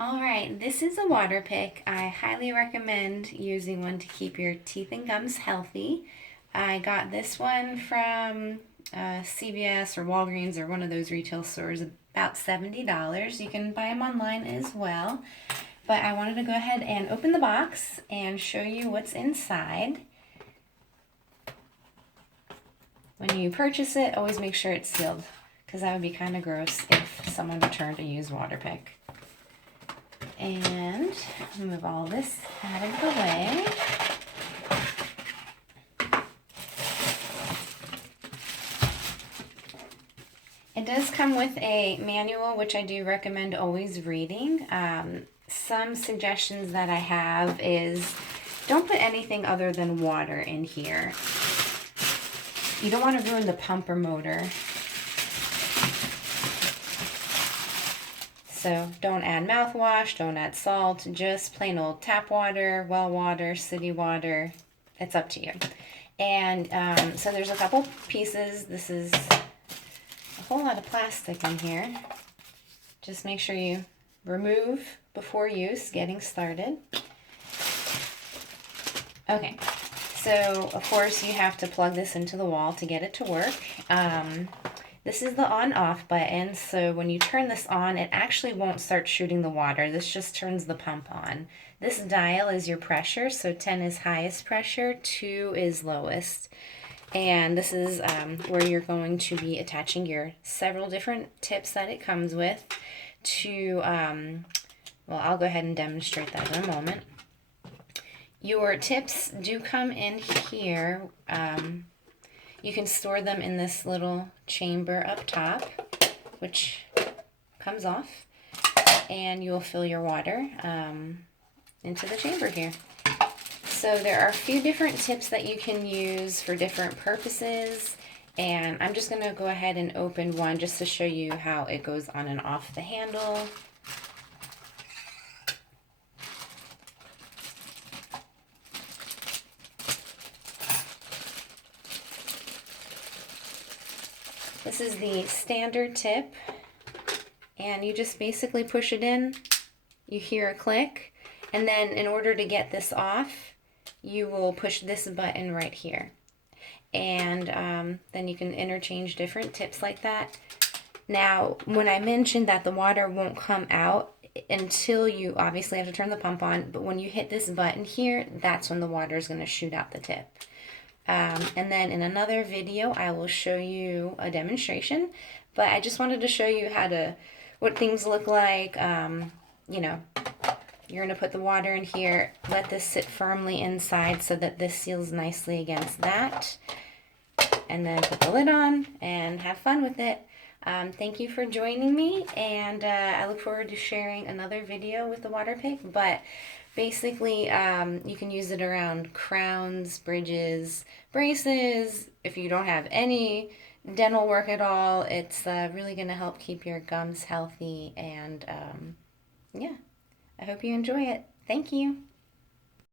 Alright, this is a Waterpik. I highly recommend using one to keep your teeth and gums healthy. I got this one from CVS or Walgreens or one of those retail stores, about $70. You can buy them online as well. But I wanted to go ahead and open the box and show you what's inside. When you purchase it, always make sure it's sealed, because that would be kind of gross if someone returned a used Waterpik. And move all this out of the way. It does come with a manual, which I do recommend always reading. Some suggestions that I have is don't put anything other than water in here. You don't want to ruin the pump or motor. So don't add mouthwash, don't add salt, just plain old tap water, well water, city water. It's up to you. And so there's a couple pieces. This is a whole lot of plastic in here. Just make sure you remove before use, getting started. Okay, so of course you have to plug this into the wall to get it to work. This is the on-off button, so when you turn this on, it actually won't start shooting the water. This just turns the pump on. This dial is your pressure, so 10 is highest pressure, 2 is lowest. And this is where you're going to be attaching your several different tips that it comes with to, well, I'll go ahead and demonstrate that in a moment. Your tips do come in here. You can store them in this little chamber up top, which comes off, and you'll fill your water into the chamber here. So there are a few different tips that you can use for different purposes, and I'm just going to go ahead and open one just to show you how it goes on and off the handle. This is the standard tip, and you just basically push it in, you hear a click, and then in order to get this off, you will push this button right here. And then you can interchange different tips like that. Now, when I mentioned that the water won't come out until you obviously have to turn the pump on, but when you hit this button here, that's when the water is going to shoot out the tip. And then in another video, I will show you a demonstration, but I just wanted to show you what things look like. You know, you're going to put the water in here, let this sit firmly inside so that this seals nicely against that, and then put the lid on and have fun with it. Thank you for joining me, and I look forward to sharing another video with the Waterpik. But basically, you can use it around crowns, bridges, braces. If you don't have any dental work at all, it's really going to help keep your gums healthy. And yeah, I hope you enjoy it. Thank you.